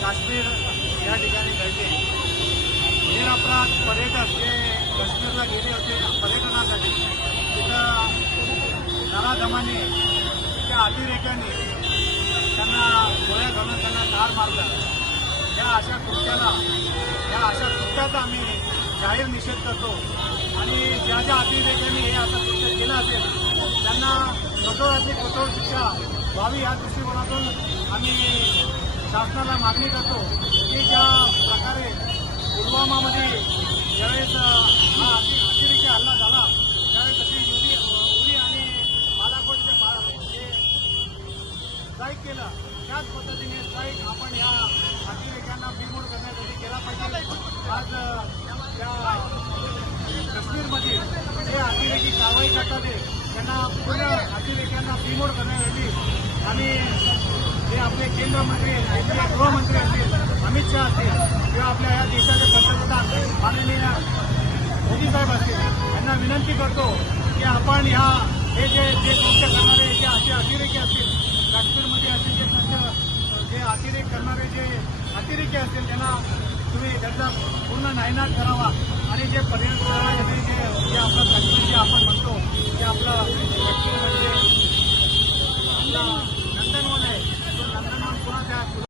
काश्मीर या ठिकाणी घडले. निरपराध पर्यटक जे काश्मीरला गेले होते पर्यटनासाठी तिथं नराधमाने त्या अतिरेक्याने त्यांना गोळ्या घालून त्यांना ठार मारलं. या अशा कृत्याला या अशा कृत्याचा आम्ही जाहीर निषेध करतो. आणि ज्या ज्या अतिरेक्यांनी हे असं कृत्य केलं असेल त्यांना कठोरातली कठोर शिक्षा व्हावी या दृष्टिकोनातून आम्ही शासनाला मागणी करतो की ज्या प्रकारे पुलवामामध्ये ज्यावेळेस हा अति अतिरेकी हल्ला झाला त्यावेळेस अशी उरी उरी आणि बालाकोटचे जे स्ट्राईक केलं. त्याच पद्धतीने स्ट्राईक आपण या अतिरेक्यांना बिमोड करण्यासाठी केला पाहिजे. आज अ, या काश्मीरमध्ये जे अतिरेकी कारवाई करतात ते, त्यांना पूर्ण अतिरेक्यांना बिमोड करण्यासाठी आणि जे आपले केंद्रमंत्री केंद्रीय गृहमंत्री असतील अमित शहा असतील किंवा आपल्या या देशाचे पंतप्रधान माननीय मोदी साहेब असतील यांना विनंती करतो की आपण ह्या हे जे जे कृत्य करणारे जे असे अतिरेकी असतील काश्मीरमध्ये असे जे कृत्य जे अतिरेक करणारे जे अतिरेकी असतील त्यांना तुम्ही त्यांचा पूर्ण नायनाट करावा. आणि जे पर्यटन जे जे आपलं काश्मीर जे आपण म्हणतो ते आपलं